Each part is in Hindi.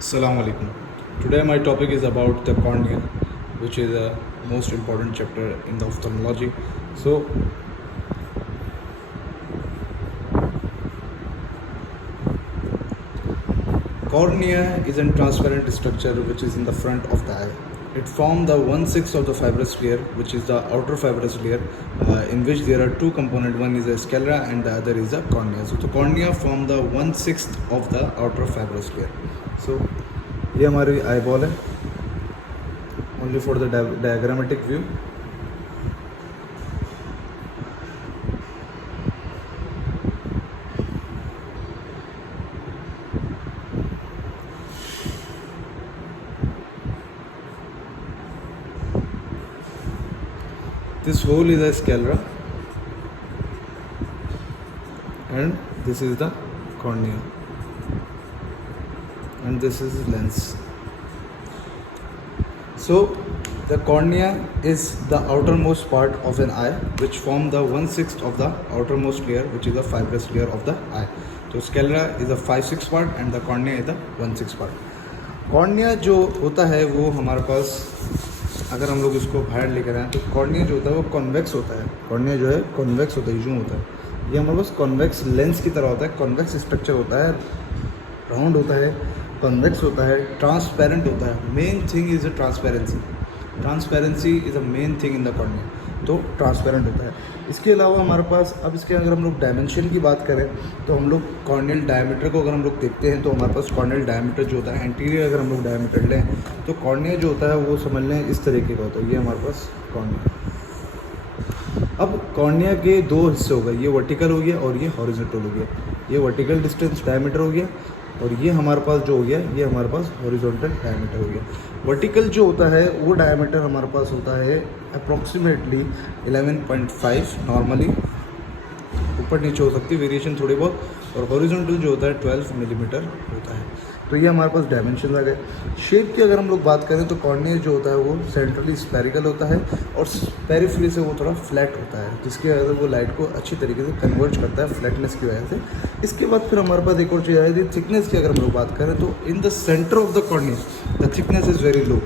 Assalamu alaikum. Today my topic is about the cornea, which is the most important chapter in the ophthalmology. So, cornea is a transparent structure which is in the front of the eye. It forms the 1/6 of the fibrous layer, which is the outer fibrous layer, in which there are two components. One is the sclera and the other is the cornea. So the cornea form the 1/6 of the outer fibrous layer. So ये हमारी आई बॉल है, only for the diagrammatic view. This hole is a sclera and this is the cornea and this is lens. So the cornea is the outermost part of an eye which form the 1/6 of the outermost layer, which is the fibrous layer of the eye. So sclera is a 5/6 part and the cornea is the 1/6 part. Cornea जो होता है वो हमारे पास, अगर हम लोग इसको बाहर लेकर आएँ तो कॉर्निया जो होता है वो कॉन्वेक्स होता है. कॉर्निया जो है कॉन्वेक्स होता है, यूँ होता है. ये हमारे पास कॉन्वेक्स लेंस की तरह होता है, कॉन्वेक्स स्ट्रक्चर होता है, राउंड होता है, कॉन्वेक्स होता है, ट्रांसपेरेंट होता है. Main thing is a transparency. Transparency is a main thing in the cornea. तो ट्रांसपेरेंट होता है. इसके अलावा हमारे पास, अब इसके अगर हम लोग डायमेंशन की बात करें तो हम लोग कॉर्नियल डायमीटर को अगर हम लोग देखते हैं तो हमारे पास कॉर्नियल डायमीटर जो होता है, एंटीरियर अगर हम लोग डायमीटर लें तो कॉर्निया जो होता है वो समझ लें इस तरीके का होता है. ये हमारे पास कॉर्निया. अब कॉर्निया के दो हिस्से हो गए, ये वर्टिकल हो गया और ये हॉरिजॉन्टल हो गया. ये वर्टिकल डिस्टेंस डायमीटर हो गया और ये हमारे पास जो हो गया ये हमारे पास हॉरिजॉन्टल डायमीटर हो गया. वर्टिकल जो होता है वो डायमीटर हमारे पास होता है अप्रॉक्सीमेटली 11.5 नॉर्मली, ऊपर नीचे हो सकती है वेरिएशन थोड़ी बहुत, और हॉरिजॉन्टल जो होता है 12 मिलीमीटर होता है. तो ये हमारे पास डायमेंशन आ गए. शेप की अगर हम लोग बात करें तो कॉर्निया जो होता है वो सेंट्रली स्फेरिकल होता है और पेरिफेरी से वो थोड़ा फ्लैट होता है, जिसकी वजह से वो लाइट को अच्छी तरीके से कन्वर्ज करता है फ्लैटनेस की वजह से. इसके बाद फिर हमारे पास एक और चीज़ आई थी थिकनेस की. अगर हम लोग बात करें तो in the centre of the cornea the thickness is very low.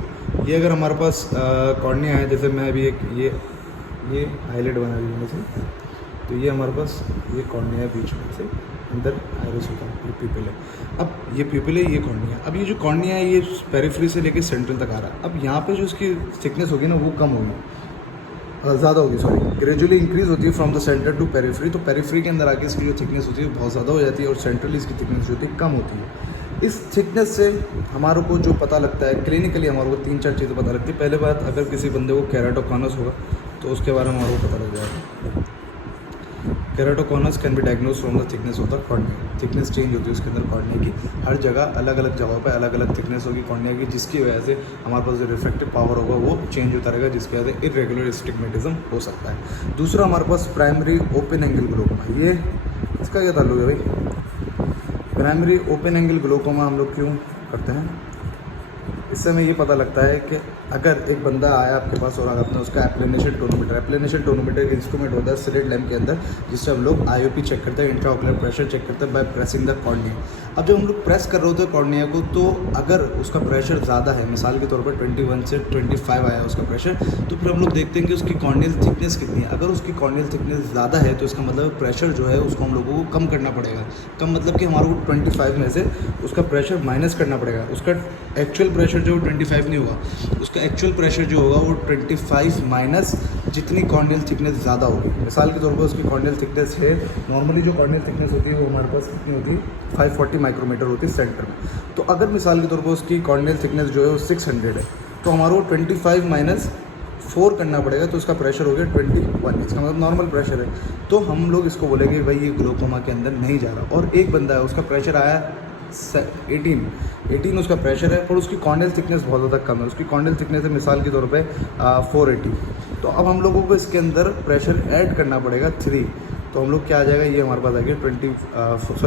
ये अगर हमारे पास कॉर्निया है, जैसे मैं अभी एक ये हाईलाइट बना दी मैंने से, तो ये हमारे पास ये कॉर्निया है, बीच में से अंदर आइरिस होता है, ये प्यूपिल है. अब ये प्यूपिल है, ये कॉर्निया. अब ये जो कॉर्निया है ये पेरिफेरी से लेके सेंट्रल तक आ रहा है. अब यहाँ पे जो इसकी थिकनेस होगी ना वो कम होगी, ज़्यादा होगी, सॉरी, ग्रेजुअली इंक्रीज़ होती है from the centre to periphery. तो पेरिफेरी के अंदर आके इसकी जो थिकनेस होती है बहुत ज़्यादा हो जाती है और सेंट्रली इसकी थिकनेस जो होती है कम होती है. इस थिकनेस से हमारे को जो पता लगता है क्लिनिकली, हमारे को 3-4 चीज़ें पता लगती है. पहले बात, अगर किसी बंदे को केराटोकॉनस होगा तो उसके बारे में हमारे को पता लग जाएगा. Keratoconus can be diagnose from the thickness of the cornea. Thickness change होती है उसके अंदर कॉर्निया की. हर जगह अलग अलग जगहों पे अलग अलग थिकनेस होगी कॉर्निया की, जिसकी वजह से हमारे पास जो रिफ्रैक्टिव पावर होगा वो चेंज होता रहेगा, जिसकी वजह से इरेगुलर स्टिग्मेटिज्म हो सकता है. दूसरा हमारे पास प्राइमरी ओपन एंगल ग्लोकोमा. ये इसका क्या ताल्लुक है भाई? प्राइमरी ओपन एंगल ग्लोकोमा हम लोग क्यों करते हैं? इससे हमें ये पता लगता है कि अगर एक बंदा आया आपके पास और आपने उसका एप्लेनेशन टोनोमीटर एक इंस्ट्रूमेंट होता है स्लिट लैम्प के अंदर, जिससे हम लोग आईओपी चेक करते हैं, इंट्राओकुलर प्रेशर चेक करते हैं बाय प्रेसिंग द कॉर्निया. अब जब हम लोग प्रेस कर रहे होते हैं कॉर्निया को, तो अगर उसका प्रेशर ज़्यादा है, मिसाल के तौर पर 21 से 25 आया उसका प्रेशर, तो फिर हम लोग देखते हैं कि उसकी कॉर्नियल थिकनेस कितनी है. अगर उसकी कॉर्नियल थिकनेस ज़्यादा है तो इसका मतलब प्रेशर जो है उसको हम लोगों को कम करना पड़ेगा. कम मतलब कि हमारे को 25 में से उसका प्रेशर माइनस करना पड़ेगा. उसका एक्चुअल प्रेशर जो 25 नहीं होगा, उसका एक्चुअल प्रेशर जो होगा वो 25 माइनस जितनी कॉर्नियल थिकनेस ज़्यादा होगी. मिसाल के तौर पर उसकी कॉर्नियल थिकनेस है, नॉर्मली जो कॉर्नियल थिकनेस होती है वो हमारे पास कितनी होती है, 540 माइक्रोमीटर होती है सेंटर में. तो अगर मिसाल के तौर पर उसकी कॉर्नियल थिकनेस जो है वो 600 है, तो हमारे को 25 माइनस 4 करना पड़ेगा, तो उसका प्रेशर हो गया 21. इसका मतलब नॉर्मल प्रेशर है. तो हम लोग इसको बोलेंगे भाई ये ग्लोकोमा के अंदर नहीं जा रहा. और एक बंदा है उसका प्रेशर आया 18 उसका प्रेशर है, पर उसकी कॉर्नियल थिकनेस बहुत ज़्यादा कम है. उसकी कॉर्नियल थिकनेस है मिसाल के तौर पे 480. तो अब हम लोगों को इसके अंदर प्रेशर ऐड करना पड़ेगा 3. तो हम लोग क्या आ जाएगा, ये हमारे पास आ गया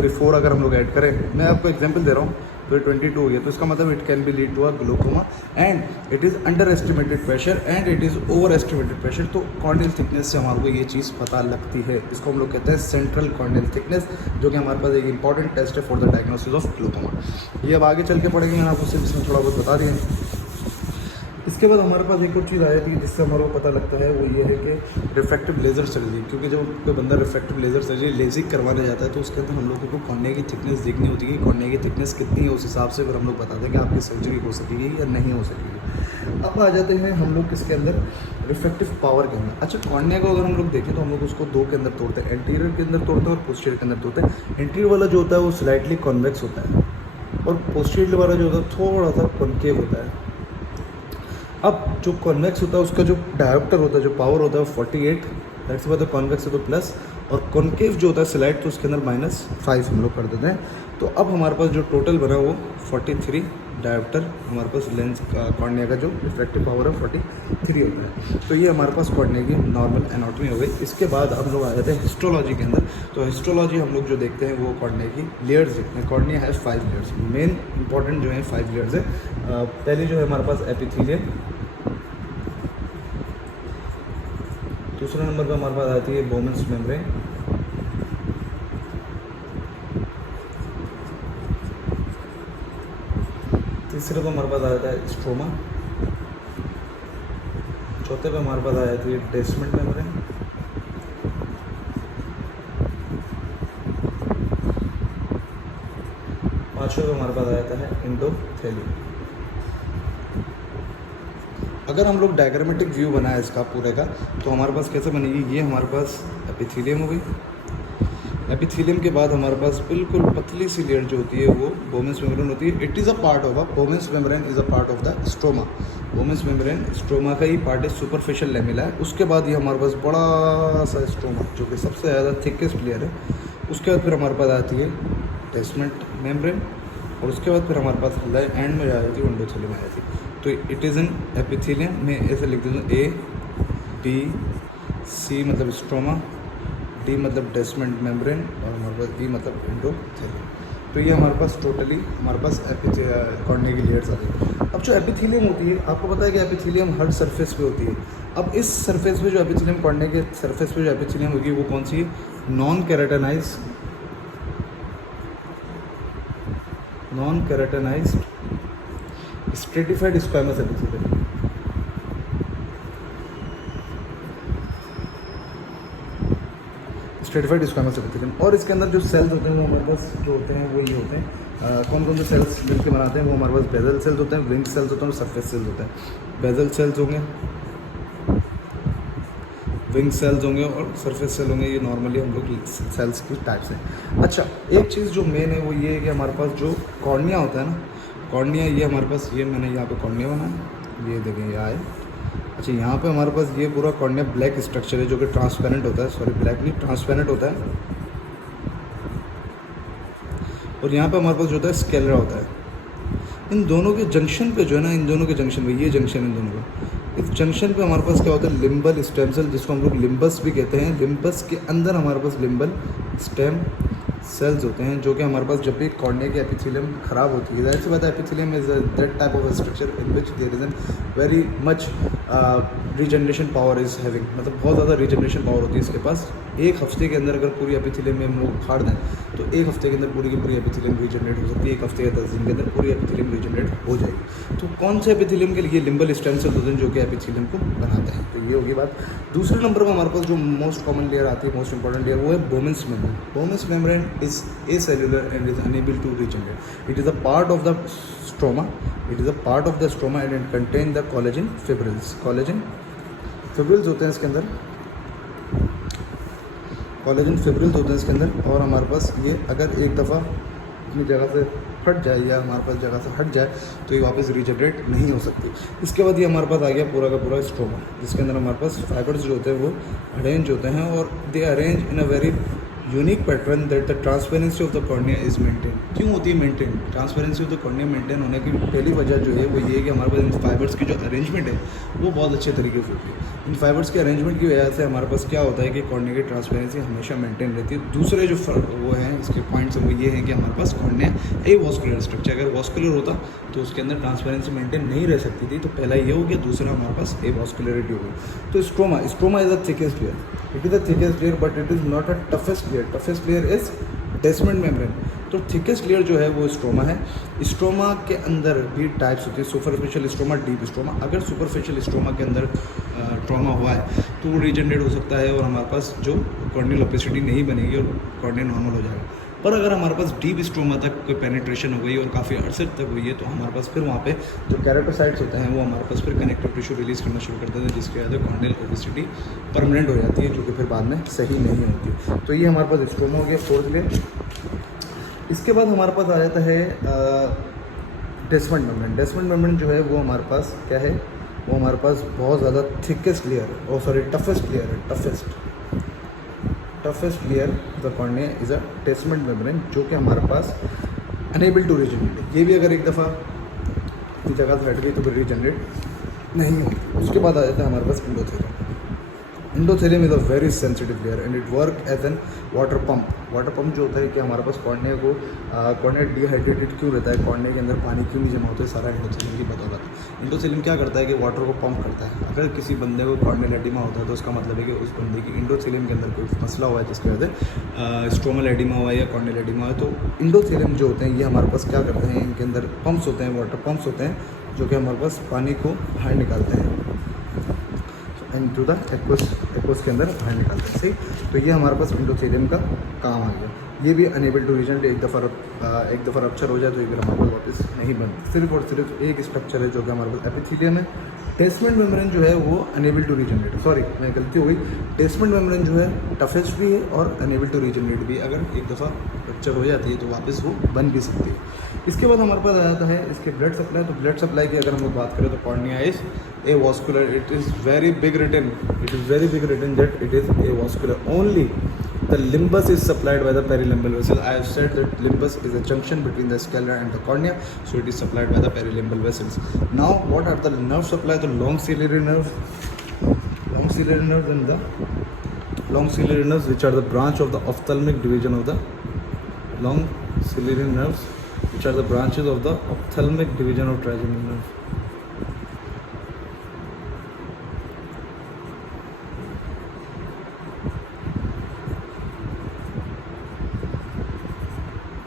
4 अगर हम लोग ऐड करें. मैं आपको एग्जांपल दे रहा हूँ, तो ये 22 हो गया, तो इसका मतलब it can be lead to a glaucoma and it is under estimated pressure and it is over estimated pressure. तो कॉर्नियल थिकनेस से हमारे को ये चीज़ पता लगती है, इसको हम लोग कहते हैं सेंट्रल कॉर्नियल थिकनेस, जो कि हमारे पास एक इंपॉर्टेंट टेस्ट है for the diagnosis of glaucoma. ये अब आगे चल के पढ़ेंगे, मैंने आपको सिर्फ इसमें थोड़ा बहुत बता दिया। इसके बाद हमारे पास एक और चीज़ आ जाती है जिससे हमारे को पता लगता है, वो ये है कि रिफ्रैक्टिव लेज़र सर्जरी, क्योंकि जब कोई बंदा रिफ्रैक्टिव लेज़र सर्जरी लेजिक करवाने जाता है तो उसके अंदर हम लोगों को कॉर्निया की थिकनेस देखनी होती है, कॉर्निया की थिकनेस कितनी है, उस हिसाब से फिर हम लोग बताते हैं कि आपकी सर्जरी हो सकेगी या नहीं हो सकेगी। अब आ जाते हैं हम लोग किसके अंदर, रिफ्रैक्टिव पावर के अंदर। अच्छा, कॉर्निया को अगर हम लोग देखें तो हम लोग उसको दो के अंदर तोड़ते हैं, एंटीरियर के अंदर तोड़ते हैं और पोस्टीरियर के अंदर तोड़ते हैं। एंटीरियर वाला जो होता है वो स्लाइटली कॉन्वेक्स होता है और पोस्टीरियर वाला जो होता है थोड़ा सा कॉन्केव होता है। अब जो कॉन्वेक्स होता है उसका जो डायोप्टर होता है, जो पावर होता है वो 48, दैट्स व्हाई द कॉन्वेक्स है तो प्लस, और कॉन्केव जो होता है स्लाइड तो उसके अंदर -5 हम लोग कर देते हैं। तो अब हमारे पास जो टोटल बना वो 43 डायोप्टर हमारे पास लेंस का कॉर्निया का जो रिफ्रैक्टिव पावर है 43 होता है। तो ये हमारे पास कॉर्निया की नॉर्मल एनाटॉमी हो गई। इसके बाद हम लोग आ जाते हैं हिस्टोलॉजी के अंदर। तो हिस्टोलॉजी हम लोग जो देखते हैं वो कॉर्निया की लेयर्स देखते हैं। कॉर्निया है 5 लेयर्स, मेन इंपॉर्टेंट जो है 5 लेयर्स है। पहली जो है हमारे पास एपिथेलियम, दूसरे नंबर पर हमारे पास आती है बोमेन्स मेम्ब्रेन, तीसरे पे हमारे पास आ जाता है स्ट्रोमा, चौथे पे हमारे पास आ जाती है डेस्मेंट मेम्ब्रेन, पांचवें पे हमारे पास आ जाता है एंडोथेलियम। अगर हम लोग डायग्रामेटिक व्यू बनाए इसका पूरे का तो हमारे पास कैसे बनेगी, ये हमारे पास एपिथेलियम हो गई। एपिथेलियम के बाद हमारे पास बिल्कुल पतली सी लेयर जो होती है वो बोमेन्स मेम्ब्रेन होती है। It is a part of Bowman's membrane is a part of the stroma. Bowman's membrane stroma का ही पार्ट है, सुपरफिशियल लेमिला है। उसके बाद ये हमारे पास बड़ा सा स्ट्रोमा जो कि सबसे ज़्यादा थिकेस्ट लेयर है। उसके बाद फिर हमारे पास आती है डेस्मेंट मेम्ब्रेन और उसके बाद फिर हमारे पास एंड में आ जाती है एंडोथेलियम आ जाती है। तो इट इज़ इन एपिथेलियम में ऐसे लिख देता हूँ, ए बी सी मतलब स्ट्रोमा, डी मतलब डेस्मेंट मेम्ब्रेन और हमारे पास ई मतलब एंडोथेलियम। तो ये हमारे पास टोटली हमारे पास कॉर्निया की लेयर्स आती है। अब जो एपिथेलियम होती है, आपको पता है कि एपिथेलियम हर सरफेस पे होती है। अब इस सरफेस पे जो एपिथेलियम, कॉर्निया के सरफेस पे जो एपिथेलियम होगी वो कौन सी है, non keratinised stratified squamous epithelium. Stratified squamous epithelium. और इसके अंदर जो सेल्स होते हैं वो हमारे पास जो होते हैं वो ये होते हैं, कौन कौन से सेल्स मिलकर बनाते हैं, वो हमारे पास बेजल सेल्स होते हैं, विंग सेल्स होते हैं और सरफेस सेल्स होते हैं। बेजल सेल्स होंगे, विंग सेल्स होंगे और सरफेस सेल होंगे। ये नॉर्मली हम लोग सेल्स की टाइप्स हैं। अच्छा, एक चीज़ जो मेन है वो ये है कि हमारे पास जो कॉर्निया होता है ना, कॉर्निया ये हमारे पास, ये मैंने यहाँ पे कॉर्निया बनाया, ये देखें ये आए। अच्छा, यहाँ पे हमारे पास ये पूरा कॉर्निया ब्लैक स्ट्रक्चर है जो कि ट्रांसपेरेंट होता है, सॉरी ब्लैक नहीं ट्रांसपेरेंट होता है। और यहाँ पे हमारे पास जो होता है स्केलरा होता है। इन दोनों के जंक्शन पे जो है ना, इन दोनों के जंक्शन पे, ये जंक्शन इन दोनों का, इस जंक्शन पे हमारे पास क्या होता है, लिम्बल स्टेम सेल, जिसको हम लोग लिम्बस भी कहते हैं। लिम्बस के अंदर हमारे पास लिम्बल स्टेम सेल्स होते हैं, जो कि हमारे पास जब भी कॉर्निया की एपिथेलियम खराब होती है, that's why the epithelium is that type of structure in which there is an very much regeneration power is having, मतलब बहुत ज़्यादा रीजनरेशन पावर होती है इसके पास। एक हफ्ते के अंदर अगर पूरी एपिथेलियम में हम लोग फाड़ दें तो एक हफ्ते के अंदर पूरी की पूरी एपिथेलियम रीजनरेट हो सकती है। एक हफ्ते या 10 दिन के अंदर पूरी एपिथेलियम रीजनरेट हो जाएगी। तो कौन से एपिथेलियम के लिए, लिम्बल स्टेम सेल होते हैं जो कि एपिथेलियम को बनाते हैं। तो ये होगी बात। दूसरे नंबर पर हमारे पास जो मोस्ट कॉमन लेयर आती है, मोस्ट इंपॉर्टेंट लेयर, वो है Bowman's membrane. Bowman's membrane is acellular and is unable to regenerate. It is a part of the stroma, it is a part of the stroma and it contain the collagen fibrils. Collagen fibrils होते हैं इसके अंदर, कोलेजन फिब्रिल्स होते हैं इसके अंदर। और हमारे पास ये अगर एक दफ़ा अपनी जगह से हट जाए या हमारे पास जगह से हट जाए तो ये वापस रीजनरेट नहीं हो सकती। इसके बाद ये हमारे पास आ गया पूरा का पूरा स्ट्रोमा, जिसके अंदर हमारे पास फाइबर्स जो होते हैं वो अरेंज होते हैं और they arrange in a very unique pattern that the transparency of the cornea is maintain. क्यों होती है maintain? Transparency of the cornea maintain होने की पहली वजह जो है वो ये है कि हमारे पास इन फाइबर्स की जो अरेंजमेंट है वो बहुत अच्छे तरीके से होती है। इन फाइबर्स के अरेंजमेंट की वजह से हमारे पास क्या होता है कि कॉर्निया की ट्रांसपेरेंसी हमेशा मेंटेन रहती है। दूसरे जो वो हैं इसके पॉइंट्स वो ये हैं कि हमारे पास कॉर्निया एवॉस्कुलर स्ट्रक्चर, अगर वॉस्कुलर होता तो उसके अंदर ट्रांसपेरेंसी मेंटेन नहीं रह सकती थी। तो पहला ये हो गया, दूसरा हमारे पास एवॉस्कुलरिटी हो गई। तो stroma is the thickest layer, it is the thickest layer but it is not a toughest layer. Toughest layer is Descemet membrane. तो थिकेस्ट लेयर जो है वो स्ट्रोमा है। स्ट्रोमा के अंदर भी टाइप्स होती है, सुपरफिशियल स्ट्रोमा, डीप स्ट्रोमा। अगर सुपरफिशियल स्ट्रोमा के अंदर ट्रॉमा हुआ है तो वो रीजनरेट हो सकता है और हमारे पास जो कॉर्नियल ओपेसिटी नहीं बनेगी और कॉर्निया नॉर्मल हो जाएगा। पर अगर हमारे पास डीप स्ट्रोमा तक कोई पेनिट्रेशन हो गई और काफ़ी अरसे तक हुई है तो हमारे पास फिर वहाँ पे जो कैरेटोसाइट्स होते हैं वो हमारे पास फिर कनेक्टिव टिश्यू रिलीज़ करना शुरू करते हैं, जिसकी वजह से कॉर्नियल ओपेसिटी परमानेंट हो जाती है, जो कि फिर बाद में सही नहीं होती। तो ये हमारे पास स्ट्रोमा हो गया, फोर्थ लेयर। इसके बाद हमारे पास आ जाता है डेस्मेंट मेम्ब्रेन। डेस्मेंट मेम्ब्रेन जो है वो हमारे पास क्या है, वो हमारे पास बहुत ज़्यादा थिकेस्ट लेयर है, सॉरी टफेस्ट लेयर है, toughest layer the cornea is a Descemet membrane, जो कि हमारे पास अनेबल टू रीजनरेट। ये भी अगर एक दफ़ा अपनी जगह से हट गई तो फिर रीजनरेट नहीं होती। उसके बाद आ जाता है हमारे पास endothelium. Endothelium is a very sensitive layer and it work as an water pump. Water pump जो होता है कि हमारे पास कॉर्निया डिहाइड्रेटेड क्यों रहता है, कॉर्निया के अंदर पानी क्यों नहीं जमा होता है, सारा एंडोथेलियम की बदौलत है। एंडोथेलियम क्या करता है कि वाटर को पंप करता है। अगर किसी बंदे को कॉर्नियल एडिमा होता है तो उसका मतलब है कि उस बंदे की एंडोथेलियम के अंदर कोई मसला हुआ है, जिसकी वजह से स्ट्रोमल एडिमा हुआ है या कॉर्नियल एडिमा हुआ है। तो एंडोथेलियम जो होते हैं ये हमारे पास क्या करते हैं, इनके अंदर पंप्स होते हैं, वाटर पंप्स होते हैं, जो कि हमारे पास पानी को बाहर निकालते हैं इनटू द एक्वस के अंदर बाहर निकालते हैं। सही, तो ये हमारे पास एंडोथेलियम का काम आ गया। ये भी अनेबल टू रीजनरेट, एक दफ़ा रप्चर हो जाए तो ये फिर हमारे पास वापस नहीं बनती। सिर्फ और सिर्फ एक स्ट्रक्चर है जो कि हमारे पास एपिथेलियम है। डेस्मेंट मेम्ब्रेन जो है वो अनेबल टू रीजनरेट, सॉरी मैं गलती हो गई, डेस्मेंट मेम्ब्रेन जो है टफेस्ट भी है और अनेबल टू रीजनरेट भी। अगर एक दफ़ा रप्चर हो जाती है तो वापस वो बन भी सकती है। इसके बाद हमारे पास आ जाता है इसके ब्लड सप्लाई। तो ब्लड सप्लाई की अगर हम लोग बात करें तो cornea is avascular. It is very big written that it is avascular only the limbus is supplied by the perilimbal vessel. I have said that limbus is a junction between the sclera and the cornea, so it is supplied by the perilimbal vessels. Now what are the nerve supply? The long ciliary nerves and the long ciliary nerves, which are the branch of the ophthalmic division of the long ciliary nerves, which are the branches of the ophthalmic division of trigeminal nerve.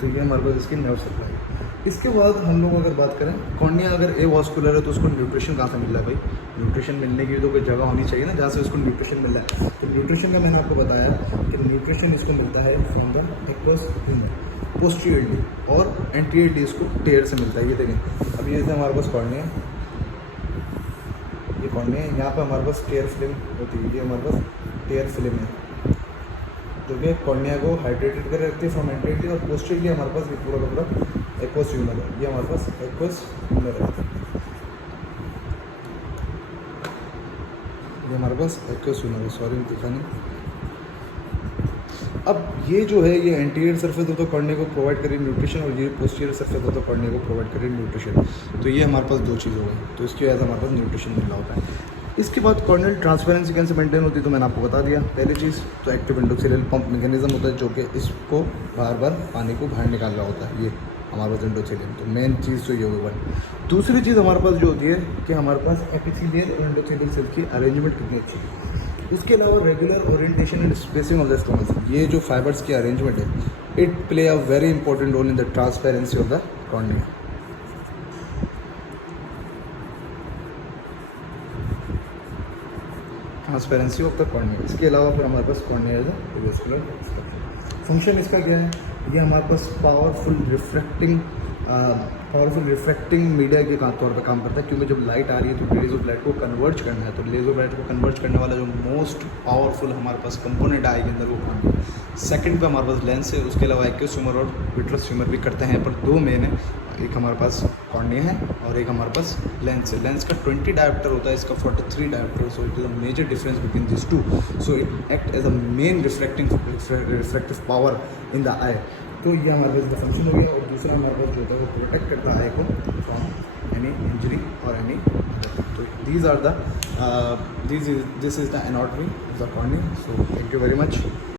तो ये हमारे पास इसकी नर्व सप्लाई है। इसके बाद हम लोग अगर बात करें, कॉर्निया अगर एवॉस्कुलर है तो उसको न्यूट्रिशन कहाँ से मिल रहा है भाई? न्यूट्रिशन मिलने की तो कोई जगह होनी चाहिए ना जहाँ से उसको न्यूट्रिशन मिल रहा है। तो न्यूट्रिशन का मैंने आपको बताया कि न्यूट्रिशन इसको मिलता है फ्रॉम द एक्वस पोस्टीरियरली और एंटीरियरली इसको टेयर से मिलता है। ये देखें, अभी जैसे हमारे पास कॉर्निया है, ये कॉर्निया है, यहाँ पर हमारे पास टेयर फिल्म होती है, ये हमारे पास टेयर फिल्म है जो कि कॉर्निया को हाइड्रेटेड कर रखती है फ्रॉम एंटीरियरली, और पोस्टीरियरली हमारे पास ये पूरा का पूरा एक्वस ह्यूमर है। ये हमारे पास एक्वस ह्यूमर है, ये हमारे पास एक्वस ह्यूमर है, सॉरी दिखा नहीं। अब ये जो है ये एंटीरियर सरफेस होता है कॉर्निया को प्रोवाइड करें न्यूट्रिशन, और ये पोस्टीरियर सरफेस होता है कॉर्निया को प्रोवाइड करें न्यूट्रिशन। तो ये हमारे पास दो चीज़ हो गई, तो इसकी वजह से हमारे पास न्यूट्रिशन मिल रहा होता है। इसके बाद कॉर्नियल ट्रांसपेरेंसी कैसे मेंटेन होती है तो मैंने आपको बता दिया। पहली चीज़ तो एक्टिव एंडोथेलियल पंप मैकेनिज्म होता है जो कि इसको बार बार पानी को बाहर निकाल रहा होता है, ये हमारे पास एंडोथेलियम। तो मेन चीज़ तो ये होगी वन। दूसरी चीज़ हमारे पास जो होती है कि हमारे पास एपिथेलियल और एंडोथेलियल सेल की अरेंजमेंट कितनी अच्छी है। उसके अलावा regular orientation and spacing of the stomas, ये जो फाइबर्स की अरेंजमेंट है, it play a very important role in the transparency of the cornea. Transparency of the cornea. इसके अलावा फिर हमारे पास cornea is a vascular structure. Function इसका क्या है? ये हमारे पास पावरफुल रिफ्रैक्टिंग मीडिया के तौर पर काम करता है, क्योंकि जब लाइट आ रही है तो रेज ऑफ लाइट को कन्वर्ज करना है। तो रेज ऑफ लाइट को कन्वर्ज करने वाला जो मोस्ट पावरफुल हमारे पास कंपोनेंट आई के अंदर वो काम है। सेकंड पे हमारे पास लेंस है, उसके अलावा एक्वस ह्यूमर और विट्रस ह्यूमर भी करते हैं, पर दो मेन है, एक हमारे पास कॉर्निया है और एक हमारे पास लेंस है। लेंस का 20 डायोप्टर होता है, इसका 43 dioptre, so it is a major difference between this two. So it act as a main refractive power in the eye. तो ये हमारे पास फंक्शन हो गया। और दूसरा हमारे पास जो होता है वो प्रोटेक्ट करता है आई को फ्रॉम एनी इंजरी और एनी अदर। तो these are the this is the anatomy of the cornea. So thank you very much.